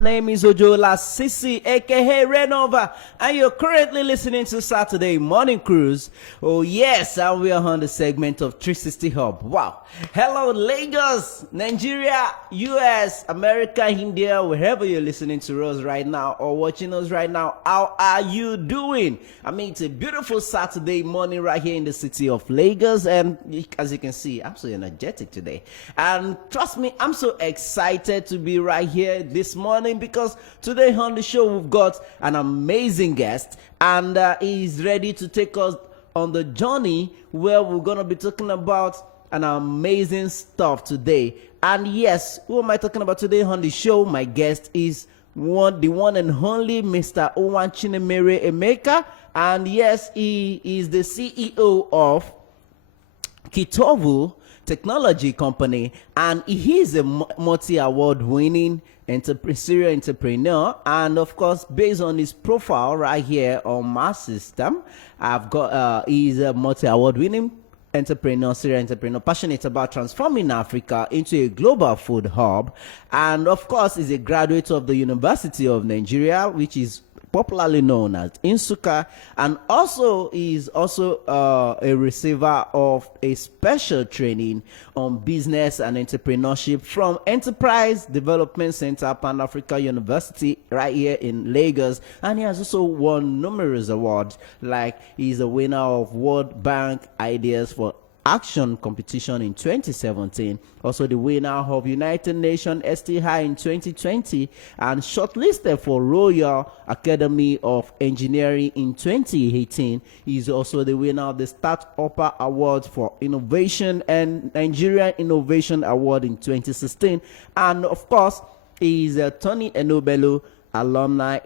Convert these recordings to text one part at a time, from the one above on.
My name is Ojola Sisi, aka RAINOVER, and you're currently listening to Saturday Morning Cruise. Oh yes, and we are on the segment of 360 Hub. Wow. Hello Lagos, Nigeria, US, America, India, wherever you're listening to us right now or watching us right now. How are you doing? I mean, it's a beautiful Saturday morning right here in the city of Lagos, and as you can see, I'm so energetic today. And trust me, I'm so excited to be right here this morning, because today on the show we've got an amazing guest, and he's ready to take us on the journey where we're gonna be talking about an amazing stuff today. And yes, who am I talking about today on the show? My guest is the one and only Mr. NWACHINEMERE EMEKA, and yes, he is the CEO of KITOVU technology company, and he is a multi-award winning serial entrepreneur. And of course, based on his profile right here on my system, I've got he's a multi-award winning serial entrepreneur, passionate about transforming Africa into a global food hub, and of course is a graduate of the University of Nigeria, which is popularly known as Nsukka, and also is also a receiver of a special training on business and entrepreneurship from Enterprise Development Center, Pan Africa University, right here in Lagos. And he has also won numerous awards, like he's a winner of World Bank Ideas for Action competition in 2017, also the winner of United Nations STI in 2020, and shortlisted for Royal Academy of Engineering in 2018. He's also the winner of the Start-Upper Award for Innovation and Nigerian Innovation Award in 2016, and of course he's a Tony Enobelu alumni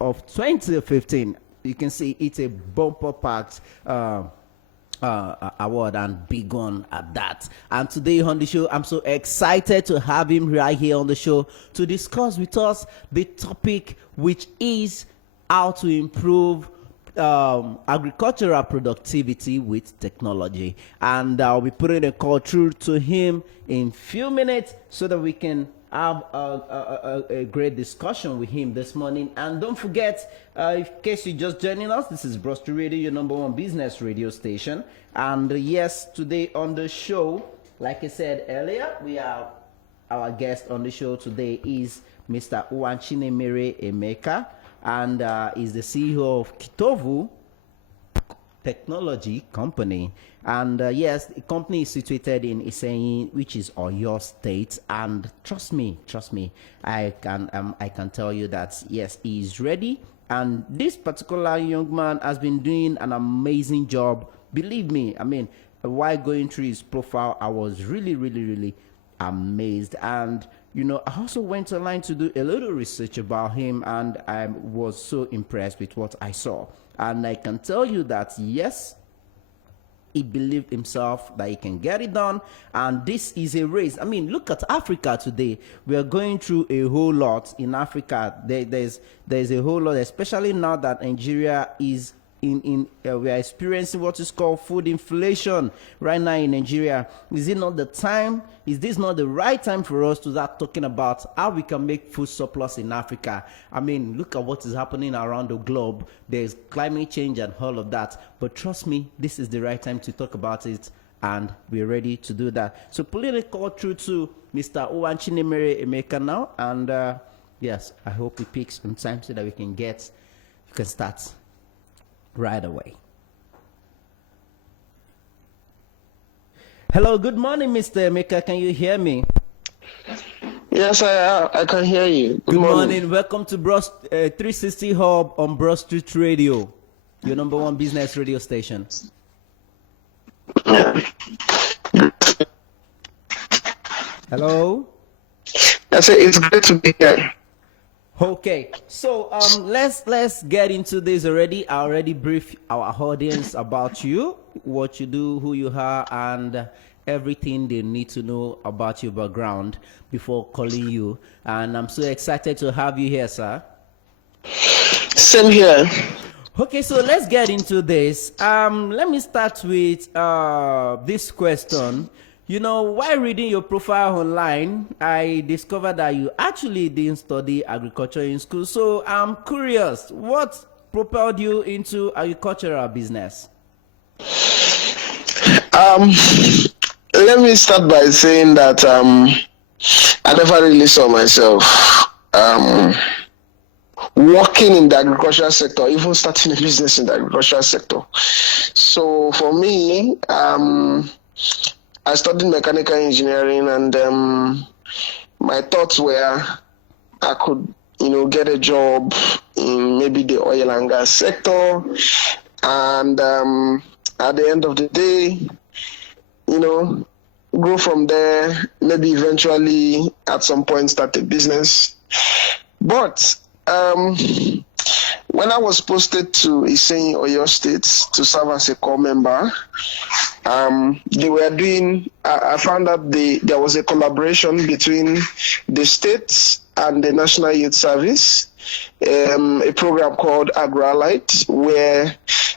of 2015. You can see it's a bumper packed award, and big one at that. And today on the show, I'm so excited to have him right here on the show to discuss with us the topic, which is how to improve agricultural productivity with technology. And I'll be putting a call through to him in few minutes so that we can have a great discussion with him this morning. And don't forget, in case you're just joining us, this is Bros to Radio, your number one business radio station. And yes, today on the show, like I said earlier, we have our guest on the show today is Mr. NWACHINEMERE EMEKA, and is the CEO of KITOVU technology company. And yes, the company is situated in Iseyin, which is Oyo State. And trust me, I can tell you that yes, he is ready. And this particular young man has been doing an amazing job. Believe me, I mean, while going through his profile, I was really amazed. And you know, I also went online to do a little research about him, and I was so impressed with what I saw. And I can tell you that yes, he believed himself that he can get it done, and this is a race. I mean, look at Africa today. We are going through a whole lot in Africa. There's a whole lot, especially now that Nigeria is we are experiencing what is called food inflation right now in Nigeria. Is it not the time? Is this not the right time for us to start talking about how we can make food surplus in Africa? I mean, look at what is happening around the globe. There's climate change and all of that. But trust me, this is the right time to talk about it, and we're ready to do that. So pulling a call through to Mr. NWACHINEMERE EMEKA now, and yes, I hope he picks on time so that we can start right away. Hello, good morning, Mr. EMEKA. Can you hear me? Yes, I can hear you. Good morning. Welcome to 360 Hub on Broad Street Radio, your number one business radio station. Hello? I say it's good to be here. Okay, so let's get into this already. I already briefed our audience about you, what you do, who you are, and everything they need to know about your background before calling you. And I'm so excited to have you here, sir. Same here. Okay, so let's get into this. Let me start with this question. You know, while reading your profile online, I discovered that you actually didn't study agriculture in school. So I'm curious, what propelled you into agricultural business? Um, Let me start by saying that I never really saw myself working in the agricultural sector, even starting a business in the agricultural sector. So for me, I studied mechanical engineering, and my thoughts were I could, get a job in maybe the oil and gas sector, and at the end of the day, grow from there, maybe eventually at some point start a business. But when I was posted to Iseyin, Oyo State to serve as a corps member, they were doing, I found out there was a collaboration between the states and the National Youth Service, a program called AgroAlite, where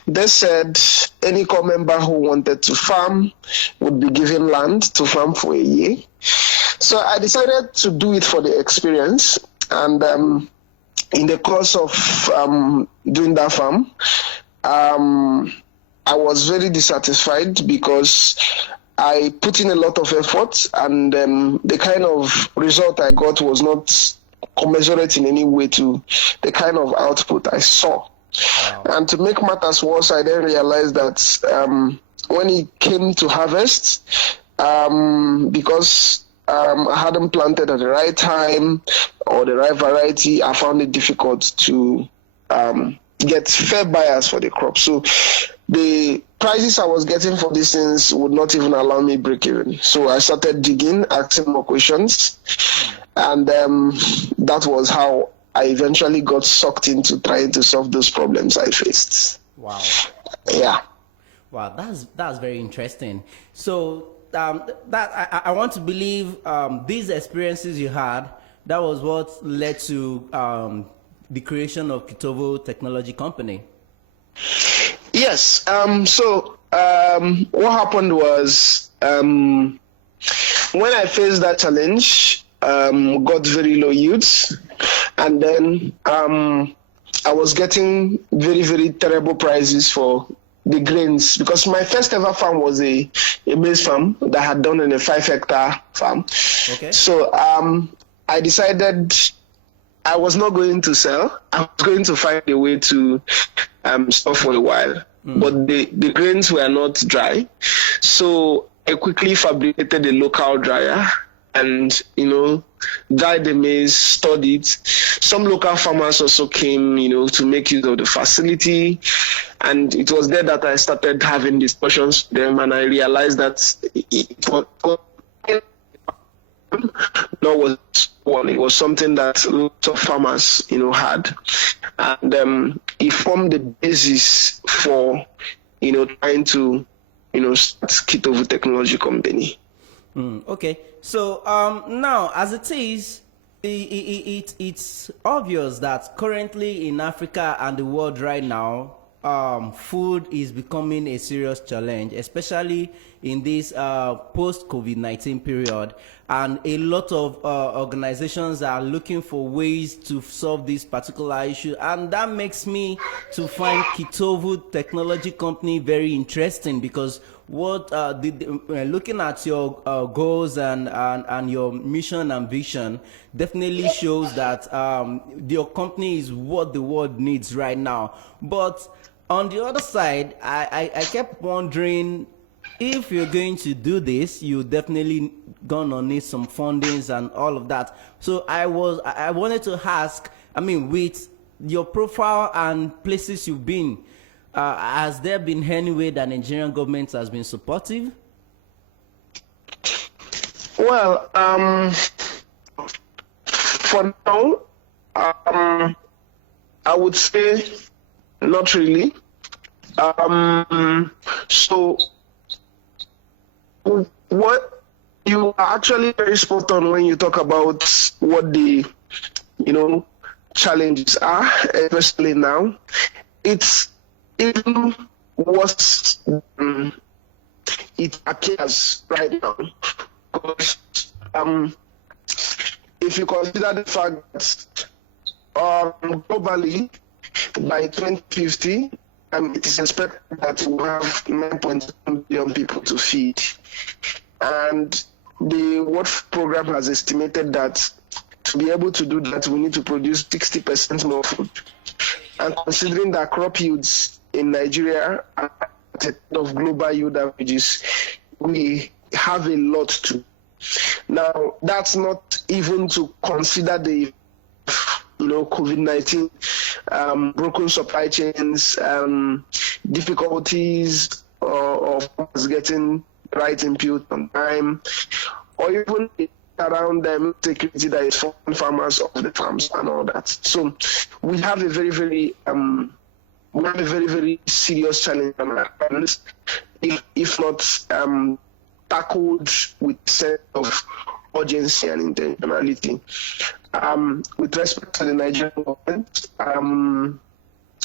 they said any corps member who wanted to farm would be given land to farm for a year. So I decided to do it for the experience, and in the course of doing that farm, I was very dissatisfied because I put in a lot of effort, and the kind of result I got was not commensurate in any way to the kind of output I saw. Wow. And to make matters worse, I then realized that when it came to harvest, because I hadn't planted at the right time or the right variety, I found it difficult to get fair buyers for the crop. So the prices I was getting for these things would not even allow me break even. So I started digging, asking more questions, and that was how I eventually got sucked into trying to solve those problems I faced. Wow. Yeah. Wow, that's very interesting. So that I want to believe these experiences you had, that was what led to the creation of KITOVU Technology Company. Yes. So what happened was when I faced that challenge, got very low yields, and then I was getting very, very terrible prices for the grains, because my first ever farm was a maize farm that I had done in a 5-hectare farm. Okay. So I decided I was not going to sell. I was going to find a way to store for a while. But the grains were not dry. So I quickly fabricated a local dryer and, dried the maize, stored it. Some local farmers also came, to make use of the facility. And it was there that I started having discussions with them, and I realized that it was something that lots of farmers, had. And it formed the basis for, trying to, start KITOVU Technology Company. Okay. So now, as it is, it's obvious that currently in Africa and the world right now, food is becoming a serious challenge, especially in this post-COVID-19 period. And a lot of organizations are looking for ways to solve this particular issue. And that makes me to find KITOVU Technology Company very interesting, because what looking at your goals and your mission and vision definitely shows that your company is what the world needs right now. But on the other side, I kept wondering, if you're going to do this, you definitely gonna need some fundings and all of that. So I wanted to ask, with your profile and places you've been, has there been any way that Nigerian government has been supportive? Well, for now, I would say not really. So what you are actually very spot on when you talk about what the challenges are, especially now. It's even worse it appears right now. Because if you consider the fact that globally, by 2050, it is expected that we'll have 9.1 billion people to feed. And the World Food Program has estimated that to be able to do that, we need to produce 60% more food. And considering that crop yields in Nigeria are at a of global yield averages, we have a lot to. Now, that's not even to consider the COVID-19, broken supply chains, difficulties of getting right input on time, or even around them security that is for farmers of the farms and all that. So we have a very, very serious challenge on our hands, if not tackled with a sense of urgency and intentionality. With respect to the Nigerian government,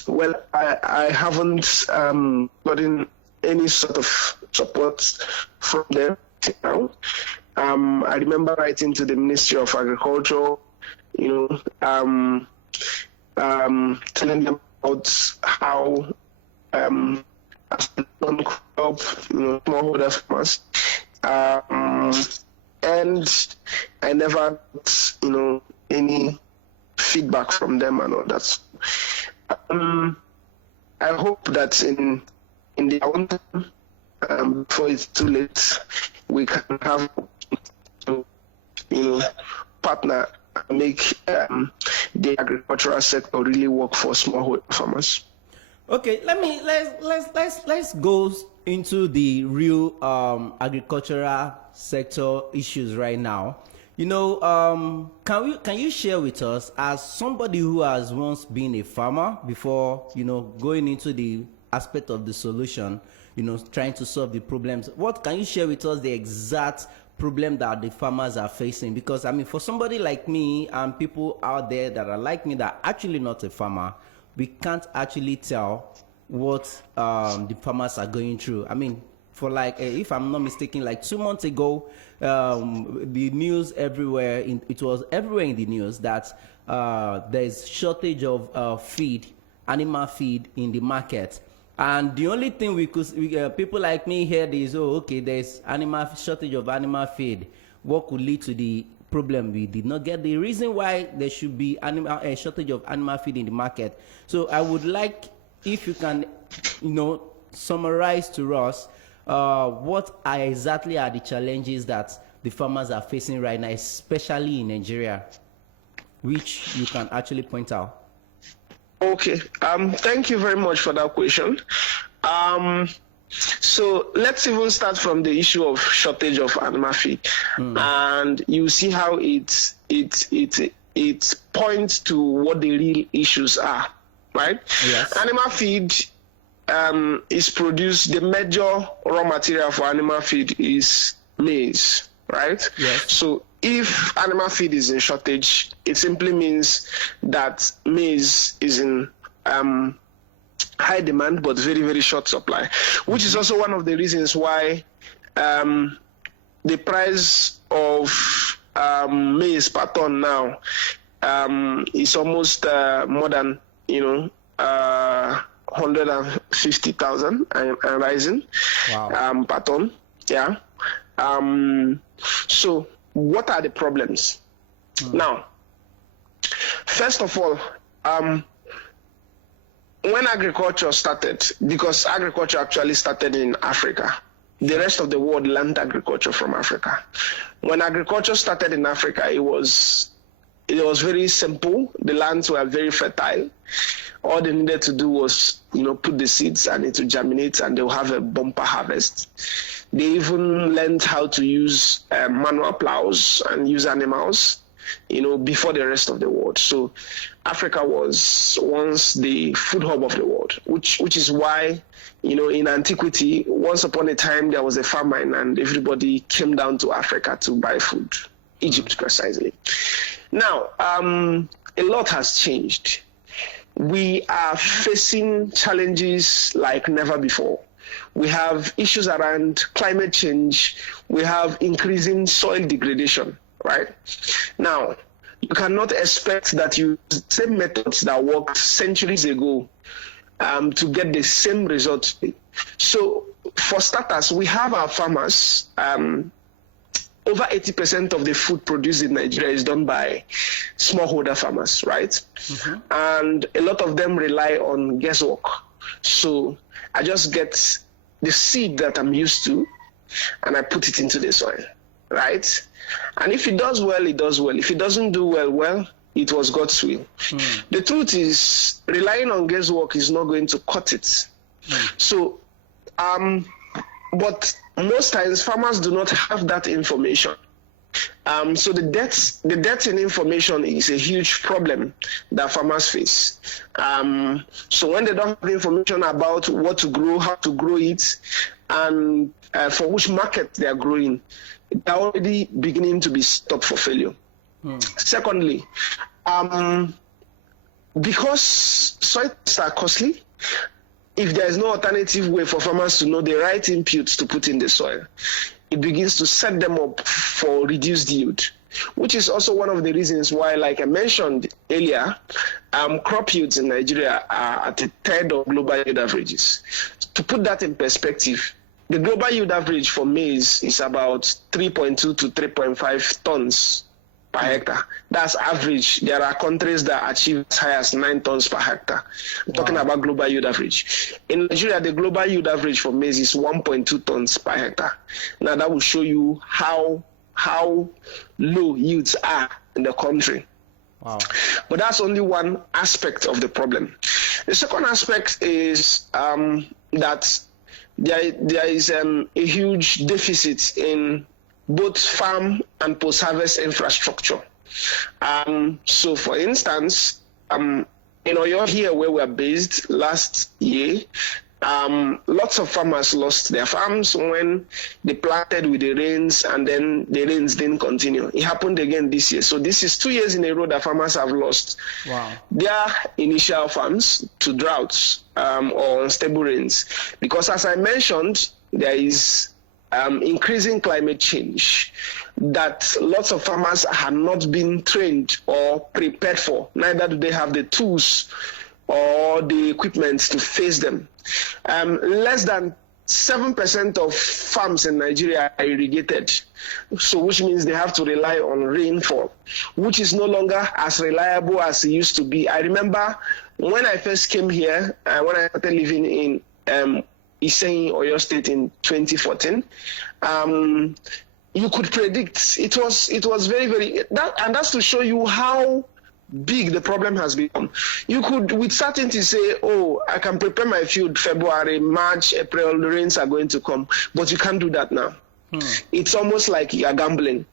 well, I haven't gotten any sort of support from them now. I remember writing to the Ministry of Agriculture, telling them about how non-crop, smallholder farmers, and I never got, any feedback from them and all that. I hope that in the own time, before it's too late, we can have partner and make the agricultural sector really work for smallholder farmers. Okay, let's go into the real agricultural sector issues right now. Can you share with us, as somebody who has once been a farmer before, going into the aspect of the solution, trying to solve the problems, what can you share with us the exact problem that the farmers are facing? Because for somebody like me and people out there that are like me that are actually not a farmer, we can't actually tell what the farmers are going through. For if I'm not mistaken, 2 months ago, the news everywhere, it was everywhere in the news that there's shortage of animal feed in the market. And the only thing people like me heard is, there's shortage of animal feed. What could lead to the problem? We did not get the reason why there should be a shortage of animal feed in the market. So I would like if you can, summarize to us what exactly are the challenges that the farmers are facing right now, especially in Nigeria, which you can actually point out. Okay, thank you very much for that question. So let's even start from the issue of shortage of animal feed, and you see how it points to what the real issues are, right? Yes. Animal feed is produced. The major raw material for animal feed is maize, right? Yes. So if animal feed is in shortage, it simply means that maize is in high demand but very, very short supply, which is also one of the reasons why the price of maize per ton now is almost more than 150,000 and rising. Wow. Per ton. Yeah. So what are the problems? Now, first of all, when agriculture started, because agriculture actually started in Africa, the rest of the world learned agriculture from Africa. When agriculture started in Africa, it was very simple. The lands were very fertile. All they needed to do was, put the seeds and it would germinate and they'll have a bumper harvest. They even learned how to use manual plows and use animals, before the rest of the world. So Africa was once the food hub of the world, which is why, in antiquity, once upon a time, there was a famine and everybody came down to Africa to buy food, Egypt precisely. Now, a lot has changed. We are facing challenges like never before. we have issues around climate change, we have increasing soil degradation, right? Now, you cannot expect that you use the same methods that worked centuries ago to get the same result. So, for starters, we have our farmers. Over 80% of the food produced in Nigeria is done by smallholder farmers, right? Mm-hmm. And a lot of them rely on guesswork. So I just get the seed that I'm used to and I put it into the soil, right? And if it does well, it does well. If it doesn't do well, it was God's will. Mm. The truth is, relying on guesswork is not going to cut it. Mm. So, but most times farmers do not have that information. So the depth in information is a huge problem that farmers face. So when they don't have information about what to grow, how to grow it, and for which market they are growing, they're already beginning to be set up for failure. Secondly, because soils are costly, if there is no alternative way for farmers to know the right inputs to put in the soil, it begins to set them up for reduced yield, which is also one of the reasons why, like I mentioned earlier, crop yields in Nigeria are at a third of global yield averages. To put that in perspective, the global yield average for maize is about 3.2 to 3.5 tons per hectare. That's average. There are countries that achieve as high as 9 tons per hectare. I'm talking about global yield average. In Nigeria, the global yield average for maize is 1.2 tons per hectare. Now that will show you how low yields are in the country. Wow. But that's only one aspect of the problem. The second aspect is that there is a huge deficit in both farm and post-harvest infrastructure. So, for instance, in Oyo here where we're based last year, lots of farmers lost their farms when they planted with the rains and then the rains didn't continue. It happened again this year. So this is 2 years in a row that farmers have lost their initial farms to droughts or unstable rains. Because as I mentioned, there is increasing climate change that lots of farmers have not been trained or prepared for. Neither do they have the tools or the equipment to face them. Less than 7% of farms in Nigeria are irrigated, so which means they have to rely on rainfall, which is no longer as reliable as it used to be. I remember when I first came here, when I started living in Iseyin, Oyo State in 2014, you could predict. It was very, very, and that's to show you how big the problem has become. You could with certainty say, oh, I can prepare my field February, March, April, the rains are going to come, but you can't do that now. It's almost like you're gambling,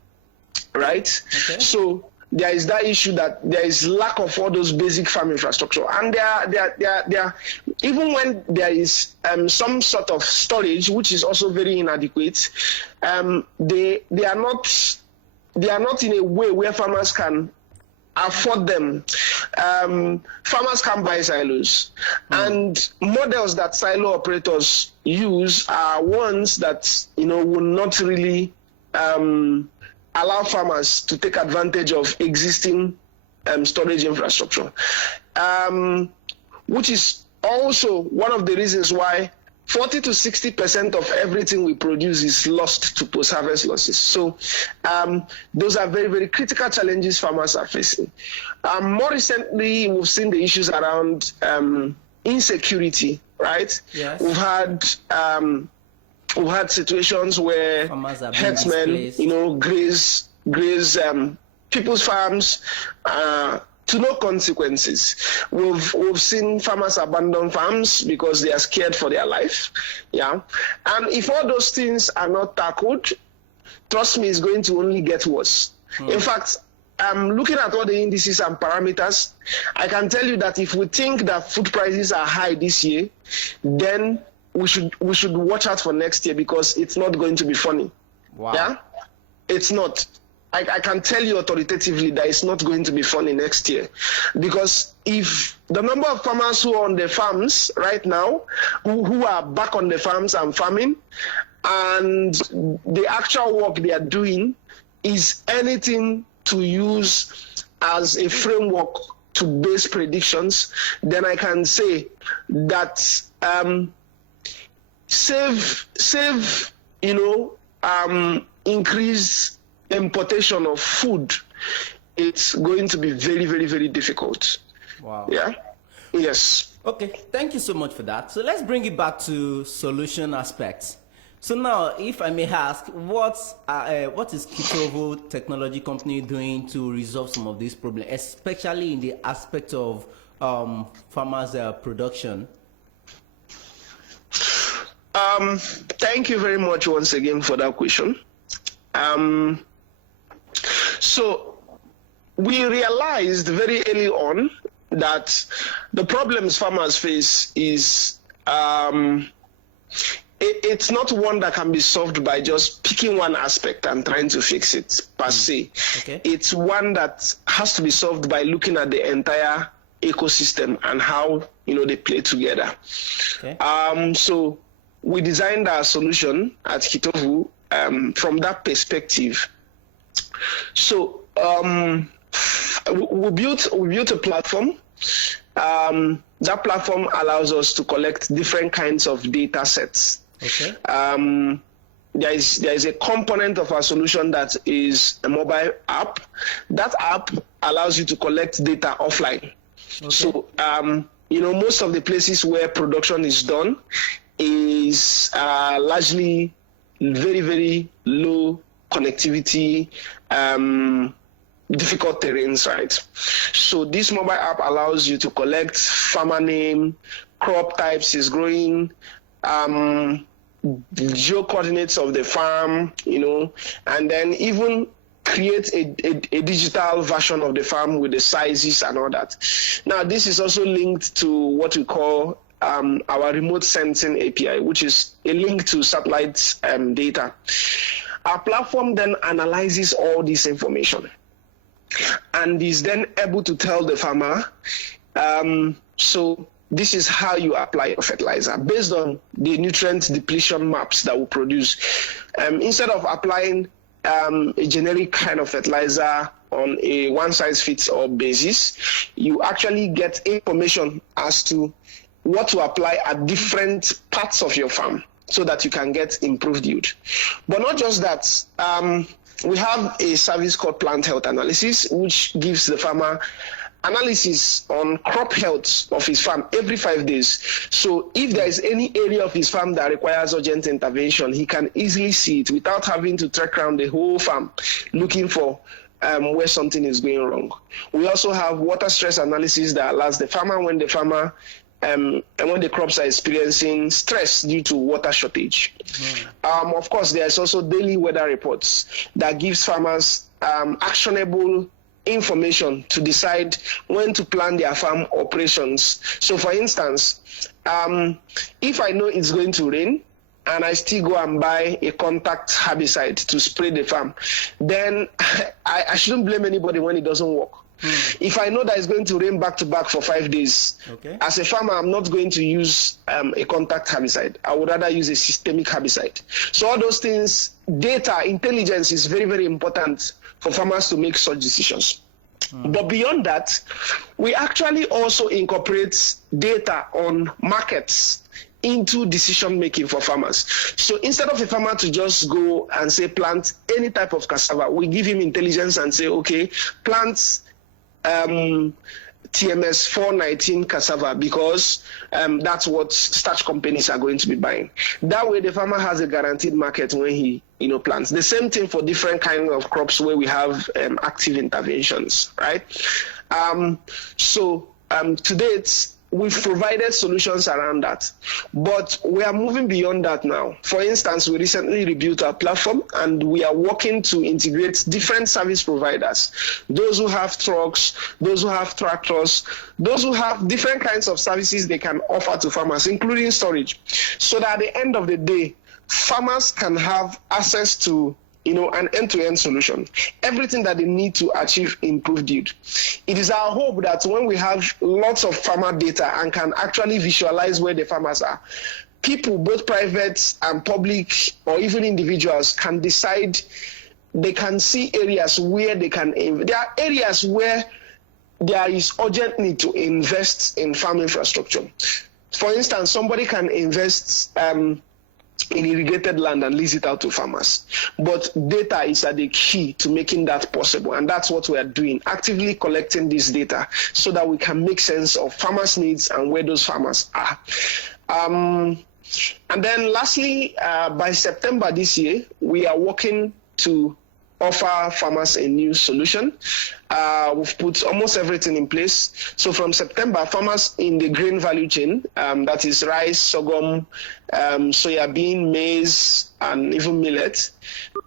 right? Okay. So there is that issue that there is lack of all those basic farm infrastructure, and there even when there is some sort of storage, which is also very inadequate, they are not in a way where farmers can afford them. Farmers can buy silos, and models that silo operators use are ones that will not really allow farmers to take advantage of existing storage infrastructure, which is also one of the reasons why 40 to 60% of everything we produce is lost to post-harvest losses. So those are very, very critical challenges farmers are facing. More recently, we've seen the issues around insecurity, right? Yes. We've had situations where herdsmen, graze people's farms to no consequences. We've seen farmers abandon farms because they are scared for their life. Yeah, and if all those things are not tackled, trust me, it's going to only get worse. In fact, looking at all the indices and parameters, I can tell you that if we think that food prices are high this year, then we should watch out for next year, because it's not going to be funny. Wow. Yeah, it's not. I can tell you authoritatively that it's not going to be funny next year, because if the number of farmers who are on the farms right now, who are back on the farms and farming, and the actual work they are doing is anything to use as a framework to base predictions, then I can say that increase importation of food, it's going to be very, very, very difficult. Wow. Yeah. Yes. Okay. Thank you so much for that. So let's bring it back to solution aspects. So now, if I may ask, what is KITOVU technology company doing to resolve some of these problems, especially in the aspect of farmers' production? Thank you very much once again for that question. So we realized very early on that the problems farmers face is it's not one that can be solved by just picking one aspect and trying to fix it per se. Okay. It's one that has to be solved by looking at the entire ecosystem and how they play together. Okay. So we designed our solution at KITOVU from that perspective. So we built a platform. That platform allows us to collect different kinds of data sets. Okay. There is a component of our solution that is a mobile app. That app allows you to collect data offline. Okay. So most of the places where production is done is largely very, very low connectivity, difficult terrains, right? So this mobile app allows you to collect farmer name, crop types is growing, geo coordinates of the farm, and then even create a digital version of the farm with the sizes and all that. Now, this is also linked to what we call our remote sensing API, which is a link to satellite data. Our platform then analyzes all this information and is then able to tell the farmer, so this is how you apply your fertilizer based on the nutrient depletion maps that we produce. Instead of applying a generic kind of fertilizer on a one-size-fits-all basis, you actually get information as to what to apply at different parts of your farm so that you can get improved yield. But not just that, we have a service called plant health analysis, which gives the farmer analysis on crop health of his farm every 5 days. So if there is any area of his farm that requires urgent intervention, he can easily see it without having to trek around the whole farm looking for where something is going wrong. We also have water stress analysis that allows the farmer when the crops are experiencing stress due to water shortage. Of course, there's also daily weather reports that gives farmers actionable information to decide when to plan their farm operations. So for instance, if I know it's going to rain and I still go and buy a contact herbicide to spray the farm, then I shouldn't blame anybody when it doesn't work. If I know that it's going to rain back to back for 5 days, okay, as a farmer, I'm not going to use a contact herbicide. I would rather use a systemic herbicide. So all those things, data, intelligence is very, very important for farmers to make such decisions. But beyond that, we actually also incorporate data on markets into decision making for farmers. So instead of a farmer to just go and say plant any type of cassava, we give him intelligence and say, okay, plant TMS 419 cassava because that's what starch companies are going to be buying. That way the farmer has a guaranteed market when he plants. The same thing for different kinds of crops where we have active interventions, right? So to date, we've provided solutions around that, but we are moving beyond that now. For instance, we recently rebuilt our platform and we are working to integrate different service providers, those who have trucks, those who have tractors, those who have different kinds of services they can offer to farmers, including storage, so that at the end of the day, farmers can have access to an end-to-end solution, everything that they need to achieve improved yield. It is our hope that when we have lots of farmer data and can actually visualize where the farmers are, people, both private and public, or even individuals, can decide. They can see areas where they can. There are areas where there is urgent need to invest in farm infrastructure. For instance, somebody can invest in irrigated land and lease it out to farmers. But data is at the key to making that possible. And that's what we are doing, actively collecting this data so that we can make sense of farmers' needs and where those farmers are. And then lastly, by September this year, we are working to offer farmers a new solution. We've put almost everything in place. So from September, farmers in the grain value chain, that is rice, sorghum, soybean, maize, and even millet,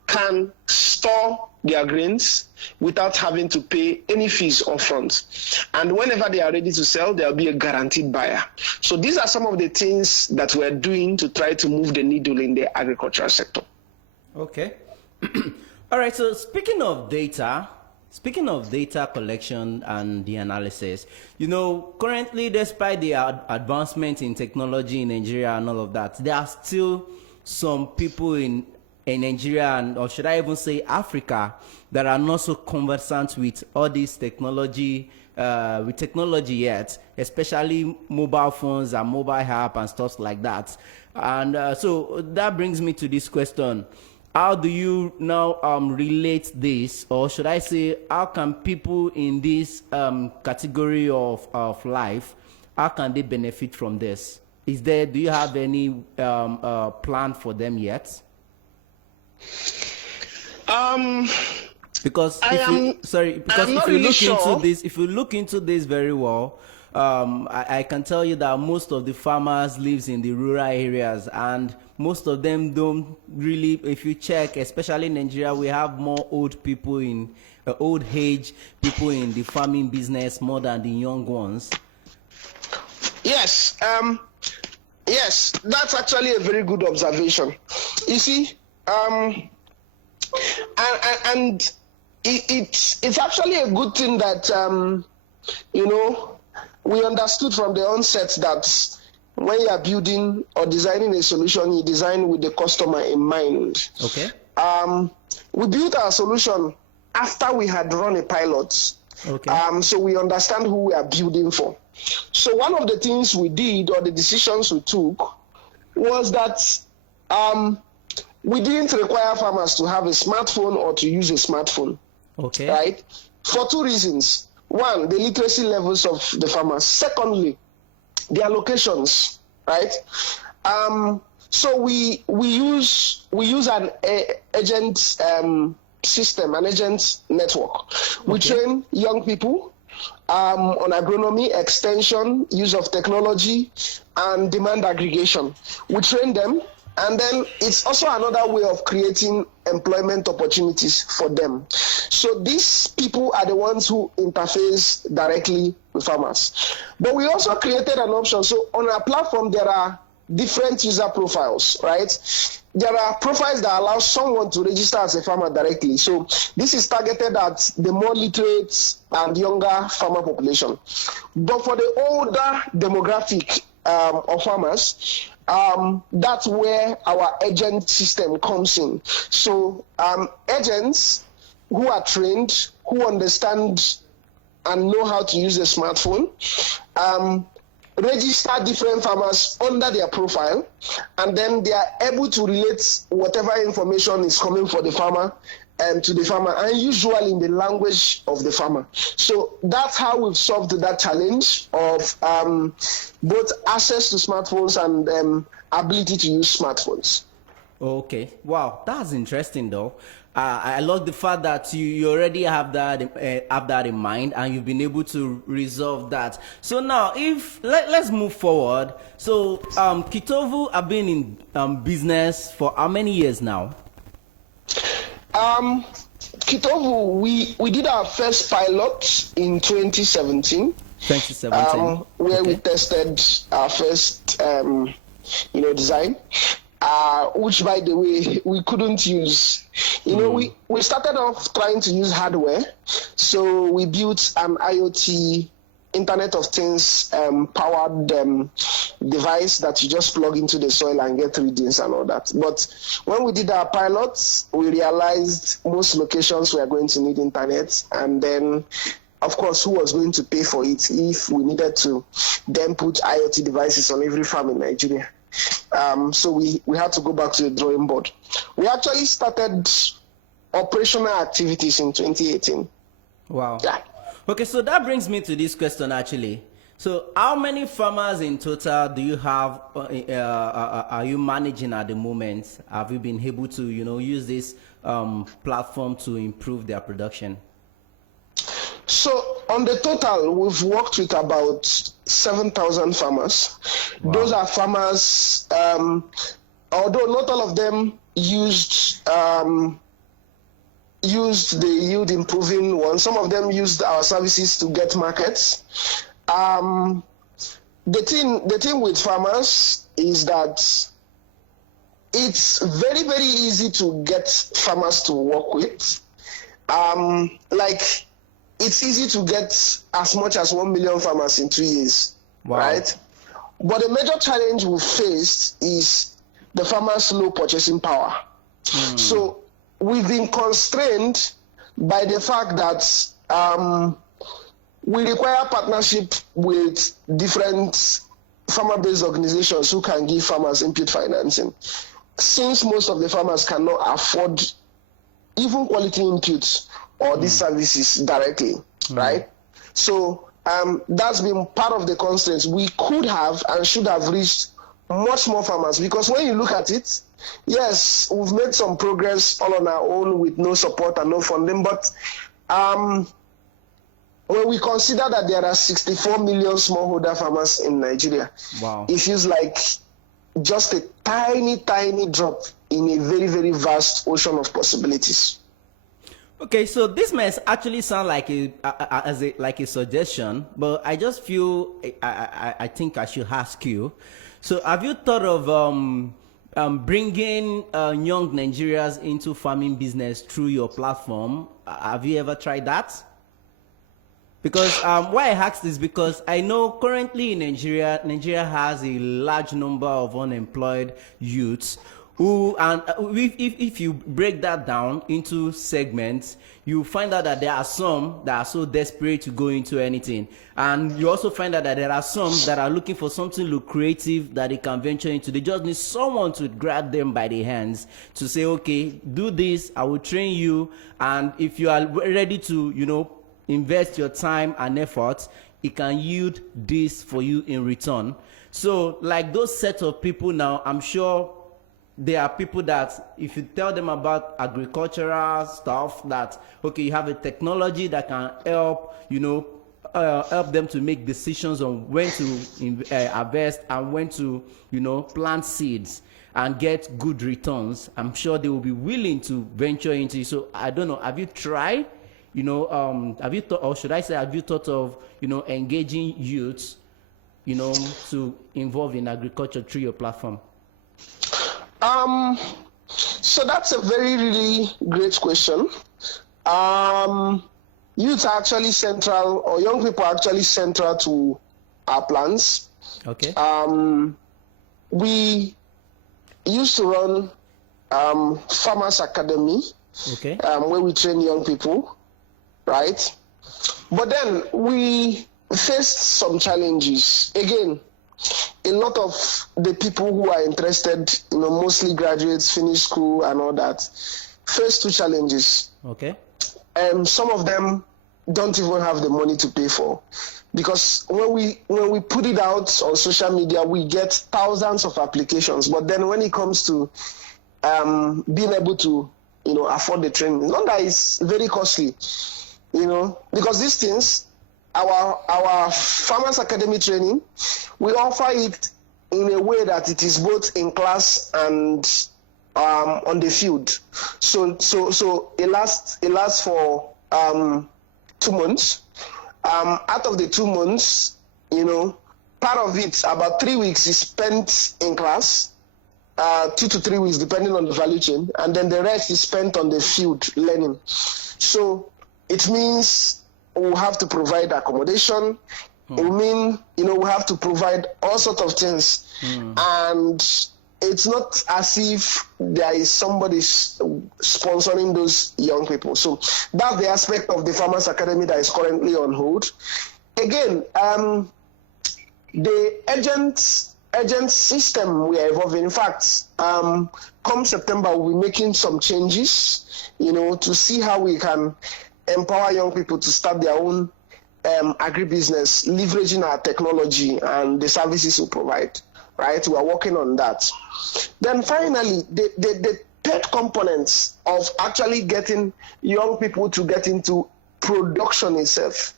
can store their grains without having to pay any fees upfront. And whenever they are ready to sell, there will be a guaranteed buyer. So these are some of the things that we're doing to try to move the needle in the agricultural sector. Okay. All right, so speaking of data collection and the analysis, currently, despite the advancement in technology in Nigeria and all of that, there are still some people in Nigeria, or should I even say Africa, that are not so conversant with all this technology, yet, especially mobile phones and mobile app and stuff like that. And so that brings me to this question. How do you now relate this, or should I say, how can people in this category of life, how can they benefit from this? Do you have any plan for them yet? Because if you look into this very well, I can tell you that most of the farmers lives in the rural areas, and most of them don't really, if you check, especially in Nigeria, we have more old people in old age people in the farming business more than the young ones. Yes, yes, that's actually a very good observation. You see, and it's actually a good thing that we understood from the onset that when you are building or designing a solution, you design with the customer in mind. Okay. We built our solution after we had run a pilot. Okay. So we understand who we are building for. So one of the things we did, or the decisions we took, was that we didn't require farmers to have a smartphone or to use a smartphone. Okay. Right? For two reasons. One, the literacy levels of the farmers. Secondly, their locations, right? So we use an agent system, an agent network. We train young people on agronomy, extension, use of technology, and demand aggregation. We train them, and then it's also another way of creating employment opportunities for them. So these people are the ones who interface directly with farmers. But we also created an option. So on our platform, there are different user profiles, right? There are profiles that allow someone to register as a farmer directly. So this is targeted at the more literate and younger farmer population. But for the older demographic of farmers, that's where our agent system comes in. So agents who are trained, who understand and know how to use a smartphone, register different farmers under their profile, and then they are able to relate whatever information is coming for the farmer to the farmer, and usually in the language of the farmer. So that's how we've solved that challenge of both access to smartphones and ability to use smartphones. Okay, wow, that's interesting though. I love the fact that you already have that in mind, and you've been able to resolve that. So now, let's move forward. So KITOVU have been in business for how many years now? KITOVU, we did our first pilot in 2017. 2017. Where we tested our first design. which, by the way, we couldn't use. We started off trying to use hardware. So we built an IoT, Internet of Things powered device that you just plug into the soil and get readings and all that. But when we did our pilots, we realized most locations were going to need internet. And then, of course, who was going to pay for it if we needed to then put IoT devices on every farm in Nigeria? So we had to go back to the drawing board. We actually started operational activities in 2018. Wow. Yeah. Okay, so that brings me to this question actually. So how many farmers in total do you have, are you managing at the moment? Have you been able to, use this platform to improve their production? So on the total, we've worked with about 7,000 farmers. Wow. Those are farmers, although not all of them used the yield improving one. Some of them used our services to get markets. The thing with farmers is that it's very, very easy to get farmers to work with. It's easy to get as much as 1 million farmers in 2 years, wow. right? But the major challenge we faced is the farmers' low purchasing power. So we've been constrained by the fact that we require partnership with different farmer-based organizations who can give farmers input financing. Since most of the farmers cannot afford even quality inputs or these services directly, right? So that's been part of the constraints. We could have and should have reached much more farmers, because when you look at it, yes, we've made some progress all on our own with no support and no funding, but when we consider that there are 64 million smallholder farmers in Nigeria, wow, it feels like just a tiny, tiny drop in a very, very vast ocean of possibilities. Okay, so this may actually sound like a suggestion, but I just feel I think I should ask you. So, have you thought of bringing young Nigerians into farming business through your platform? Have you ever tried that? Because why I asked is because I know currently in Nigeria has a large number of unemployed youths who, and if you break that down into segments, you find out that there are some that are so desperate to go into anything, and you also find out that there are some that are looking for something lucrative that they can venture into. They just need someone to grab them by the hands to say, okay, do this, I will train you, and if you are ready to, invest your time and effort, it can yield this for you in return. So like those set of people now, I'm sure there are people that if you tell them about agricultural stuff, that okay, you have a technology that can help, help them to make decisions on when to harvest and when to, plant seeds and get good returns, I'm sure they will be willing to venture into it. So I don't know, have you tried, have you thought, or should I say, have you thought of, engaging youths, to involve in agriculture through your platform? So that's a very, really great question. Youth are actually central, or young people are actually central to our plans. Okay. We used to run Farmers Academy, okay, where we train young people, right? But then we faced some challenges. Again, a lot of the people who are interested, mostly graduates, finish school and all that, face two challenges. Okay. And some of them don't even have the money to pay for. Because when we put it out on social media, we get thousands of applications. But then when it comes to being able to, afford the training, not that it's very costly, because these things, our Farmers Academy training, we offer it in a way that it is both in class and on the field. So it lasts for 2 months. Out of the 2 months, part of it, about 3 weeks, is spent in class, 2 to 3 weeks, depending on the value chain, and then the rest is spent on the field learning. So it means we'll have to provide accommodation. It will mean, we have to provide all sorts of things. And it's not as if there is somebody sponsoring those young people. So that's the aspect of the Farmers Academy that is currently on hold. Again, the agent system we are evolving. In fact, come September, we'll be making some changes, to see how we can empower young people to start their own agribusiness, leveraging our technology and the services we provide, right? We are working on that. Then finally, the third component of actually getting young people to get into production itself.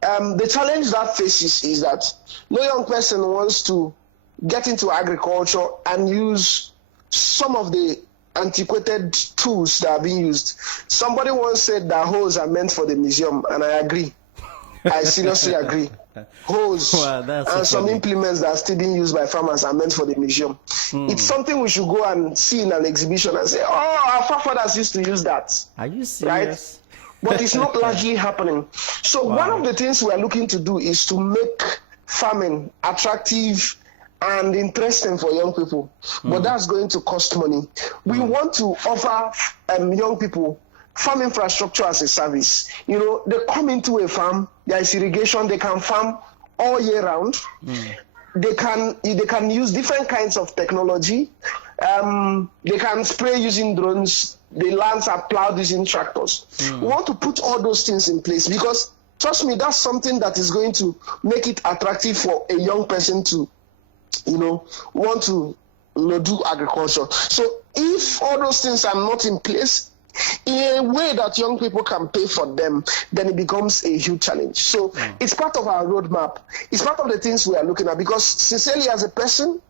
The challenge that faces is that no young person wants to get into agriculture and use some of the antiquated tools that are being used. Somebody once said that hoes are meant for the museum, and I agree. I seriously agree. Hoes and some implements that are still being used by farmers are meant for the museum. It's something we should go and see in an exhibition and say, oh, our forefathers used to use that. Are you serious? Right? But it's not largely happening. So one of the things we are looking to do is to make farming attractive and interesting for young people. But that's going to cost money. We want to offer young people farm infrastructure as a service. They come into a farm, there is irrigation, they can farm all year round. They can use different kinds of technology. They can spray using drones. The lands are plowed using tractors. We want to put all those things in place because, trust me, that's something that is going to make it attractive for a young person to, want to do agriculture. So if all those things are not in place, in a way that young people can pay for them, then it becomes a huge challenge. So it's part of our roadmap. It's part of the things we are looking at because sincerely as a person,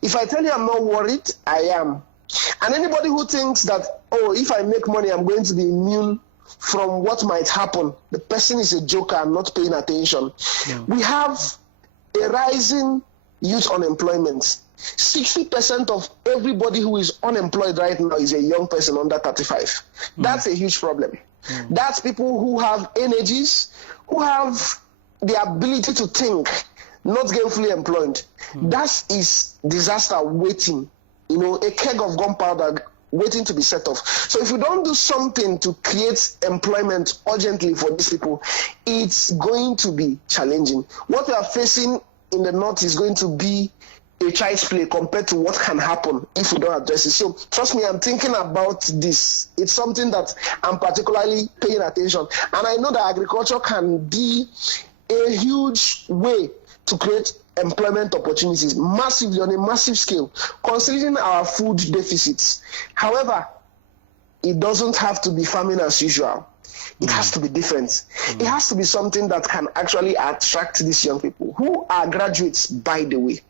if I tell you I'm not worried, I am. And anybody who thinks that, oh, if I make money, I'm going to be immune from what might happen, the person is a joker and not paying attention. We have a rising youth unemployment. 60% of everybody who is unemployed right now is a young person under 35. That's a huge problem. That's people who have energies, who have the ability to think, not gainfully employed. That is disaster waiting, a keg of gunpowder waiting to be set off. So if we don't do something to create employment urgently for these people, it's going to be challenging. What we are facing in the north is going to be a child's play compared to what can happen if we don't address it. So trust me, I'm thinking about this. It's something that I'm particularly paying attention. And I know that agriculture can be a huge way to create employment opportunities massively, on a massive scale, considering our food deficits. However, it doesn't have to be farming as usual. It has to be different. It has to be something that can actually attract these young people who are graduates, by the way.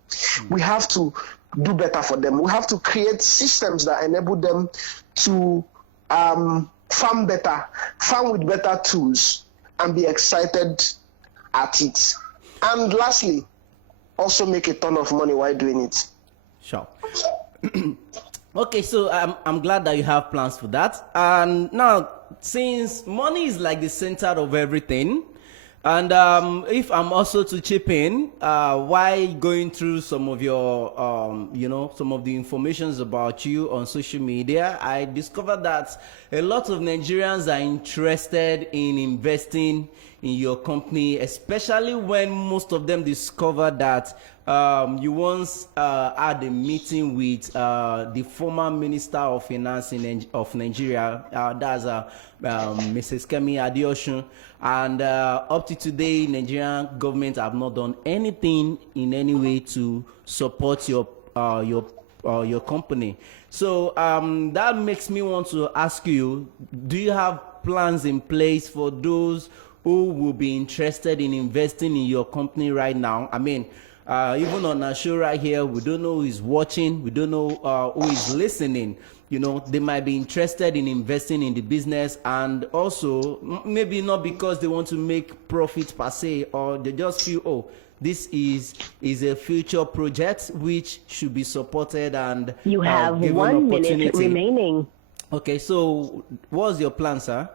We have to do better for them. We have to create systems that enable them to farm better, farm with better tools, and be excited at it. And lastly, also make a ton of money while doing it. Sure. Okay, so I'm glad that you have plans for that. And now, since money is like the center of everything, and if I'm also to chip in, while going through some of your, some of the informations about you on social media, I discovered that a lot of Nigerians are interested in investing in your company, especially when most of them discover that you once had a meeting with the former Minister of Finance of Nigeria, that's Mrs. Kemi Adeosun, and up to today, Nigerian government have not done anything in any way to support your company. So that makes me want to ask you: do you have plans in place for those who will be interested in investing in your company right now? I mean, even on our show right here, we don't know who is watching, we don't know who is listening. They might be interested in investing in the business, and also maybe not because they want to make profit per se, or they just feel, oh, this is a future project which should be supported and you have given 1 minute opportunity. remaining. Okay, so what's your plan, sir?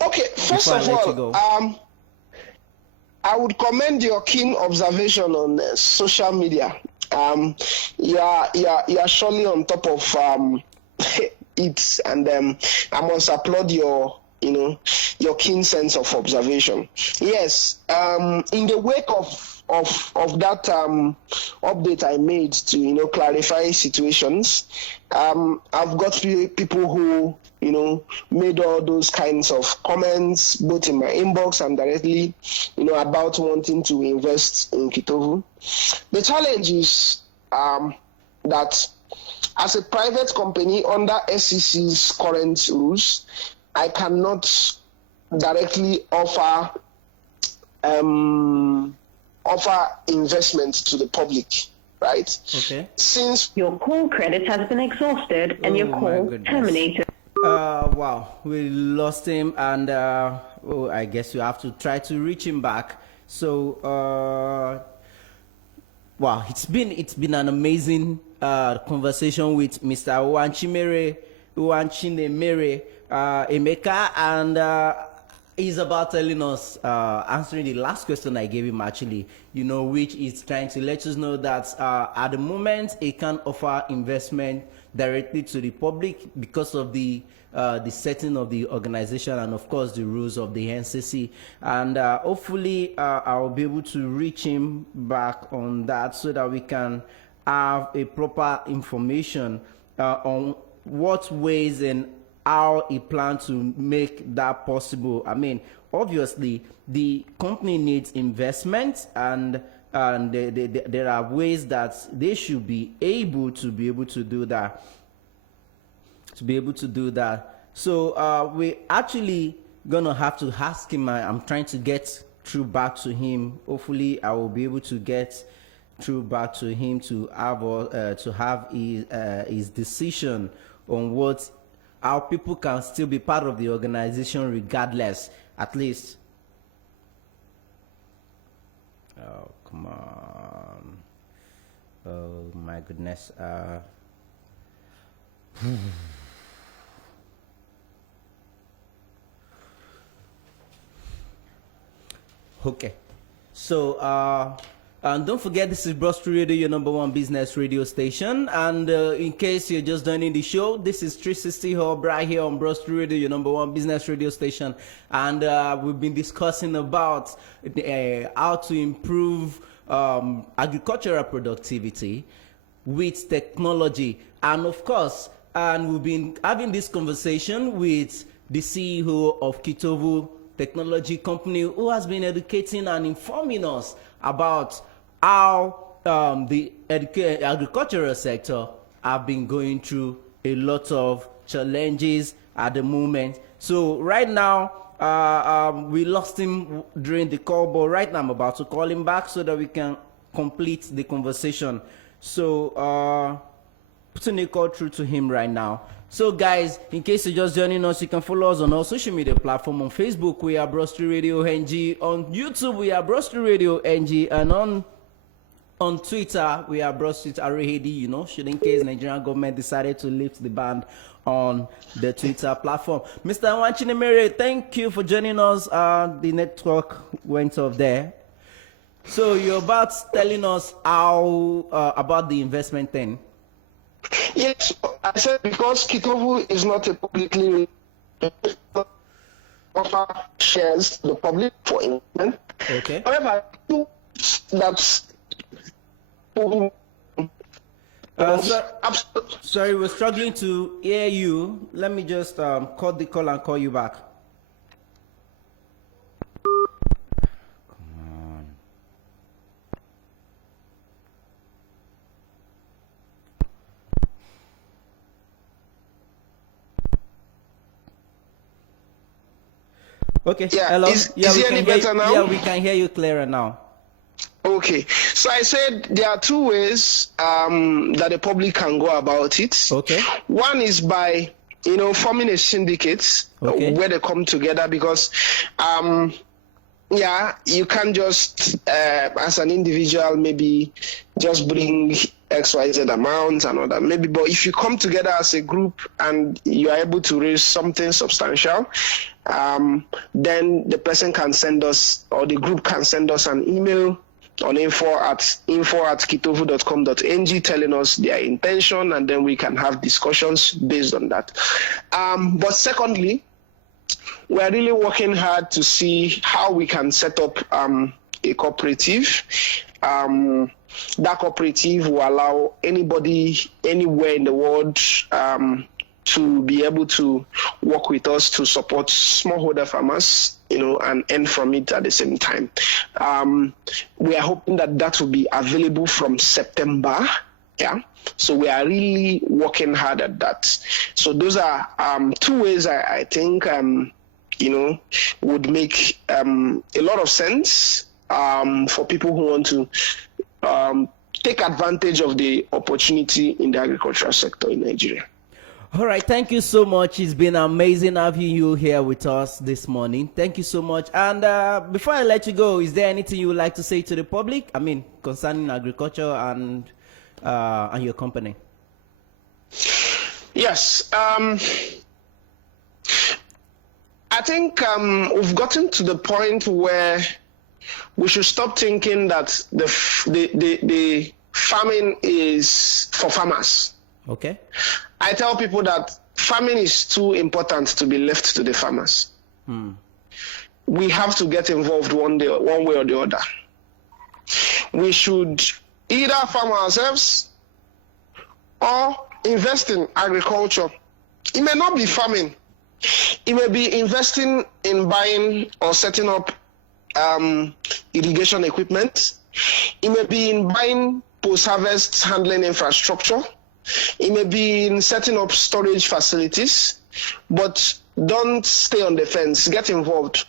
Okay, first Before I of let you go. all, I would commend your keen observation on social media. You are surely on top of it, and I must applaud your keen sense of observation. Yes, in the wake of that update I made to clarify situations, I've got people who made all those kinds of comments both in my inbox and directly about wanting to invest in KITOVU. The challenge is that as a private company under SEC's current rules, I cannot directly offer investment to the public, right? Okay. Since Your call credit has been exhausted and your Oh, my call goodness. terminated. Wow, we lost him, and I guess you have to try to reach him back. So, wow, it's been an amazing conversation with Mr. NWACHINEMERE, EMEKA, and he's about telling us, answering the last question I gave him actually, which is trying to let us know that at the moment he can't offer investment directly to the public because of the setting of the organization and of course the rules of the NCC, and hopefully I'll be able to reach him back on that so that we can have a proper information on what ways and how he plans to make that possible. I mean, obviously the company needs investment, and there are ways that they should be able to do that. So we actually gonna have to ask him. I'm trying to get through back to him. Hopefully I will be able to get through back to him to have his decision on how people can still be part of the organization regardless, at least. Oh, come on. Oh my goodness. Okay, so and don't forget, this is Bros Radio, your #1 business radio station. And in case you're just joining the show, this is 360 Hub right here on Bros Radio, your #1 business radio station. And we've been discussing about how to improve agricultural productivity with technology. And of course, and we've been having this conversation with the CEO of KITOVU technology company, who has been educating and informing us about how the agricultural sector have been going through a lot of challenges at the moment. So right now, we lost him during the call, but right now I'm about to call him back so that we can complete the conversation. So putting a call through to him right now. So guys, in case you're just joining us, you can follow us on all social media platforms. On Facebook, we are Bros Radio NG. On YouTube, we are Bros Radio NG. And on Twitter, we are Bros Arehedi, should in case Nigerian government decided to lift the ban on the Twitter platform. Mr. NWACHINEMERE, thank you for joining us. The network went off there. So you're about telling us how about the investment thing. yes, I said because KITOVU is not a publicly offer shares to the public for investment. Okay. However, that's sorry, we're struggling to hear you. Let me just cut the call and call you back. Okay. Yeah, Hello. is we it can any hear better you. now? Yeah, we can hear you clearer now. Okay, so I said there are two ways that the public can go about it. Okay. One is by forming a syndicate Okay. where they come together, because yeah, you can't just, as an individual, maybe just bring XYZ amount and all that. Maybe, but if you come together as a group and you are able to raise something substantial, then the person can send us, or the group can send us an email on info@kitovu.com.ng telling us their intention, and then we can have discussions based on that. But secondly, we are really working hard to see how we can set up a cooperative. That cooperative will allow anybody anywhere in the world to be able to work with us to support smallholder farmers, and earn from it at the same time. We are hoping that will be available from September. Yeah. So we are really working hard at that. So those are two ways I think would make a lot of sense for people who want to take advantage of the opportunity in the agricultural sector in Nigeria. All right, thank you so much. It's been amazing having you here with us this morning. Thank you so much. And before I let you go, is there anything you would like to say to the public? I mean, concerning agriculture and your company? Yes. I think we've gotten to the point where we should stop thinking that the farming is for farmers. Okay. I tell people that farming is too important to be left to the farmers. We have to get involved one way or the other. We should either farm ourselves or invest in agriculture. It may not be farming. It may be investing in buying or setting up irrigation equipment. It may be in buying post-harvest handling infrastructure. It may be in setting up storage facilities, but don't stay on the fence. Get involved.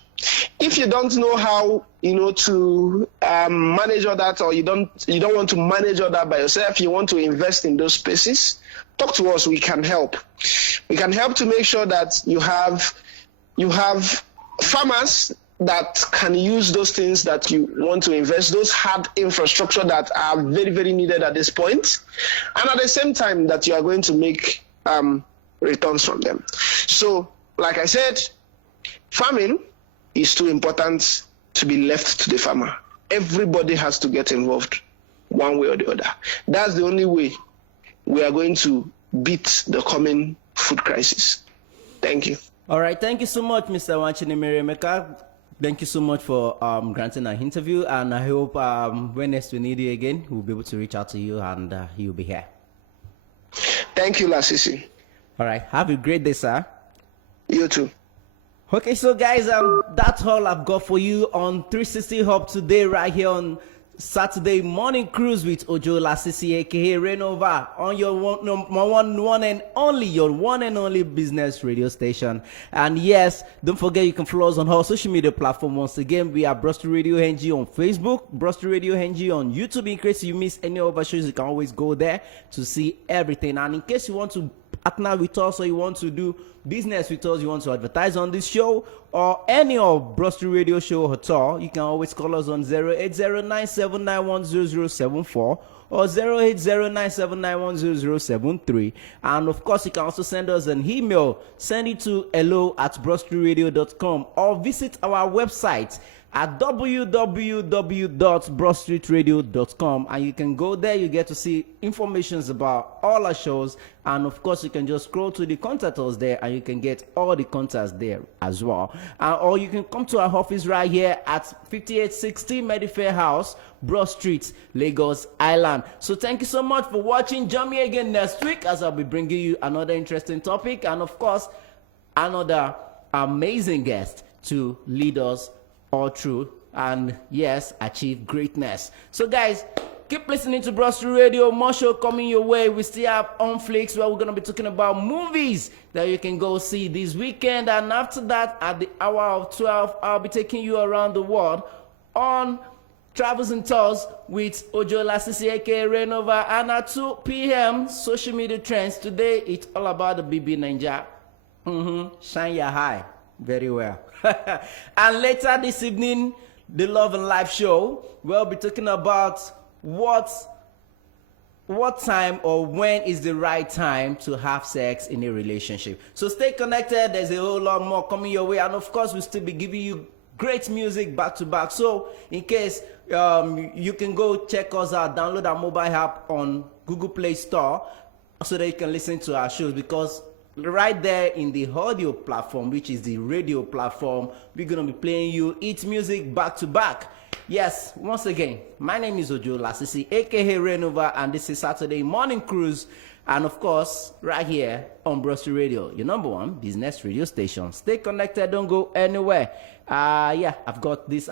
If you don't know how, to manage all that, or you don't want to manage all that by yourself, you want to invest in those spaces, talk to us. We can help. We can help to make sure that you have farmers that can use those things that you want to invest, those hard infrastructure that are very, very needed at this point, and at the same time that you are going to make returns from them. So, like I said, farming is too important to be left to the farmer. Everybody has to get involved one way or the other. That's the only way we are going to beat the coming food crisis. Thank you. All right. Thank you so much, Mr. NWACHINEMERE EMEKA. Thank you so much for granting our interview, and I hope when next we need you again, we'll be able to reach out to you and you'll be here. Thank you, Lasisi. All right. Have a great day, sir. You too. Okay, so guys, that's all I've got for you on 360 Hub today, right here on Saturday Morning Cruise with Ojo Lasisi, aka RAINOVER, on your one and only business radio station. And yes, don't forget you can follow us on our social media platform. Once again, we are Brusty Radio NG on Facebook, Brusty Radio NG on YouTube. In case you miss any of our shows, you can always go there to see everything. And in case you want to partner with us, or you want to do business with us, you want to advertise on this show or any of Brusty Radio show at all, you can always call us on 08097910074 or 08097910073. And of course, you can also send us an email. Send it to hello@brustryradio.com or visit our website at www.brustreetradio.com, and you can go there. You get to see informations about all our shows, and of course you can just scroll to the contact us there and you can get all the contacts there as well. Or you can come to our office right here at 5860 Medifair House, Broad Street, Lagos Island. So thank you so much for watching. Join me again next week as I'll be bringing you another interesting topic, and of course another amazing guest to lead us all through and yes, achieve greatness. So guys, keep listening to Brusty Radio. More show coming your way. We still have On Flicks, where we're going to be talking about movies that you can go see this weekend, and after that at the hour of 12 I'll be taking you around the world on Travels and Tours with Ojo Lasisi, aka RAINOVER, and at 2 p.m. social media trends. Today it's all about the BB Ninja. Shine your high very well. And later this evening, the Love and Life show. We'll be talking about what time or when is the right time to have sex in a relationship. So stay connected. There's a whole lot more coming your way, and of course we'll still be giving you great music back to back. So in case you can go check us out, download our mobile app on Google Play Store so that you can listen to our shows, because right there in the audio platform, which is the radio platform, we're gonna be playing you its music back to back. Yes, once again, my name is Ojo Lasisi, aka RAINOVER, and this is Saturday Morning Cruise, and of course right here on Brosty Radio, your number one business radio station. Stay connected, don't go anywhere. Yeah, I've got this